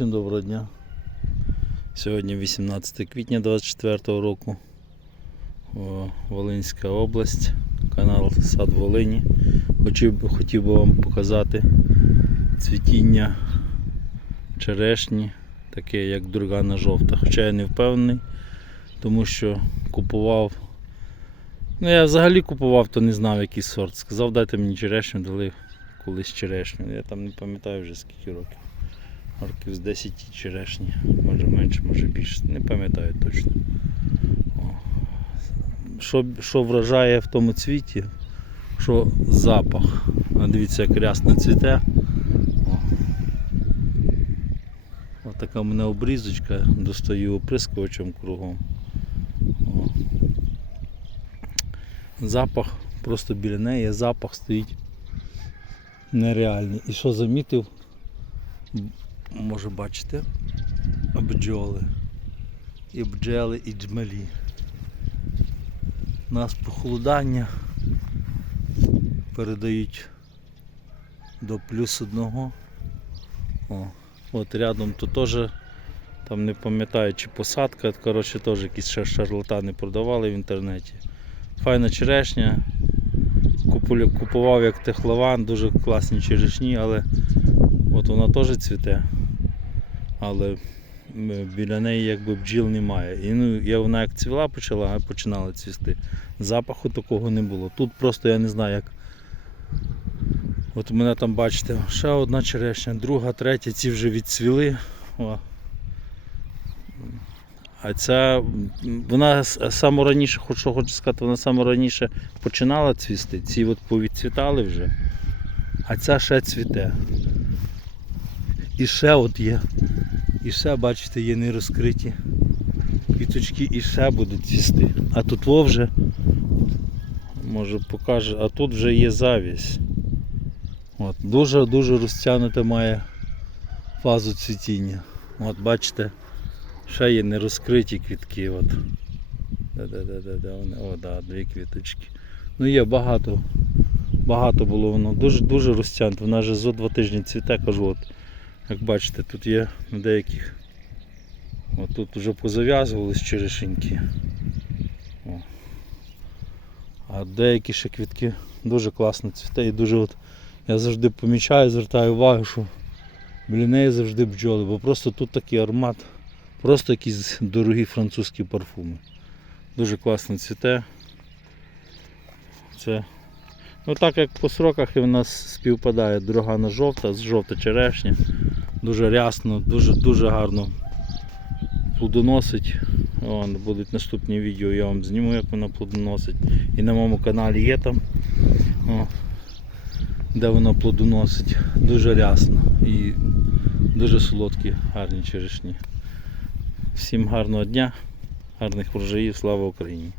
Всім доброго дня. Сьогодні 18 квітня 24 року. Волинська область, канал Сад Волині. Хотів, хотів би вам показати цвітіння черешні, таке як другана жовта. Хоча я не впевнений, тому що купував. Ну я взагалі купував, то не знав який сорт. Сказав, дайте мені черешню, дали колись черешню. Я там не пам'ятаю вже скільки років. Років з 10 черешні, може менше, може більше, не пам'ятаю точно. Що, що вражає в тому цвіті, що запах. А Дивіться, як рясно цвіте. О. Така в мене обрізочка, достаю оприскувачем кругом. О. Запах, просто біля неї запах стоїть нереальний. І що замітив? Може бачите, бджоли. І бджели, і джмелі. У нас похолодання передають до плюс одного. О, от рядом тут теж, там не пам'ятаю чи посадка, коротше теж якісь шарлатани продавали в інтернеті. Файна черешня. Купував як техлован, дуже класні черешні, але От вона теж цвіте, але біля неї якби бджіл немає. І ну, я вона як цвіла почала, починала цвісти. Запаху такого не було. Тут просто я не знаю як. От у мене там бачите, ще одна черешня, друга, третя, ці вже відцвіли. О. А ця, вона саме раніше, що хочу сказати, вона саме раніше починала цвісти. Ці от повідцвітали вже, а ця ще цвіте. І ще от є. І ще, бачите, є не розкриті квіточки і ще будуть цвісти. А тут во вже, може покаже, а тут вже є завість. Дуже-дуже розтягнуте має фазу цвітіння. От бачите, ще є не розкриті квітки. От. Де-де-де-де, вони? О, да, дві квіточки. Ну є багато. Багато було воно. Дуже дуже розтягнуто. Вона вже зо два тижні цвіте, кажу. От. Як бачите, тут є на деяких. От тут вже позав'язувались черешеньки. О. А деякі ще квітки дуже класно цвіте і дуже от я завжди помічаю, звертаю увагу, що біля неї завжди бджоли, бо просто тут такий аромат, просто якісь дорогі французькі парфуми. Дуже класно цвіте. Це Ну так як по сроках і в нас співпадає другана жовта з жовта черешня. Дуже рясно, дуже дуже гарно плодоносить. Вон, будуть наступні відео, я вам зніму, як вона плодоносить. І на моєму каналі є там, о, де вона плодоносить. Дуже рясно і дуже солодкі, гарні черешні. Всім гарного дня, гарних врожаїв, слава Україні!